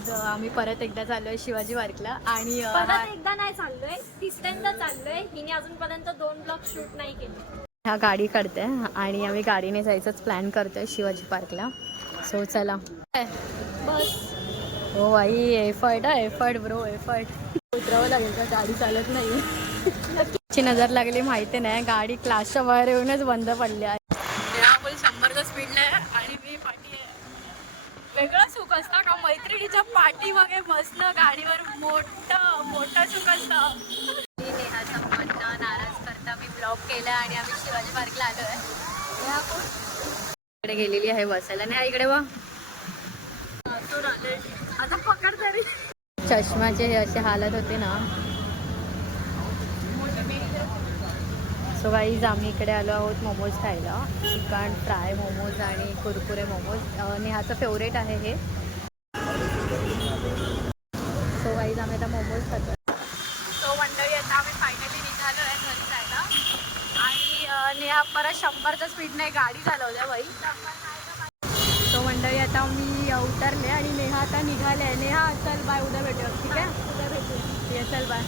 आज आम्ही परत एकदा चाललोय शिवाजी पार्कला आणि परत एकदा नाही चाललोय, तिसऱ्यांदा चाललोय. हिने अजूनपर्यंत 2 ब्लॉग शूट नाही केले. हा गाडी काढते आणि आम्ही गाडीने जायचंच प्लॅन करतोय शिवाजी पार्कला. सो चला. बस हो आई, एफर्ट हा एफर्ट ब्रो, एफर्ट. उतरावं लागेल का, गाडी चालत नाही. ची नजर लागली माहिती नाही, गाडी क्लासच्या बाहेर येऊनच बंद पडली आहे. फुल 100चा स्पीडला आहे आणि मी पाठी आहे. वेगळं सुख असतं का मैत्रिणीच्या पाठीमागे बसणं गाडीवर, मोठं मोठं सुख असतं. नेहाचं म्हणणं नाराज करता मी ब्लॉग केला आणि आम्ही शिवाजी पार्कला आलो आहे. नेहा कोण इकडे गेलेली आहे बसायला. नेहा इकडे वा. आता पकड तरी. चष्म्याचे हे असे हालत होते ना. सो गाईज आम्ही इकडे आलो आहोत मोमोज खायला. चिकन फ्राय मोमोज आणि कुरकुरे मोमोज. नेहाचं फेवरेट आहे हे. सो गाईज आम्ही आता मोमोज खातो. सो मंडळी आता आम्ही फायनली निघालो आहे घरी जायला आणि नेहा परत 100च्या स्पीडने गाडी चालवल्या बाई. सो मंडळी आता मी उतरले आणि नेहा आता निघाले. नेहा चल बाय, उद्या भेटूया. ठीक आहे, उद्या भेटू. ये चल बाय.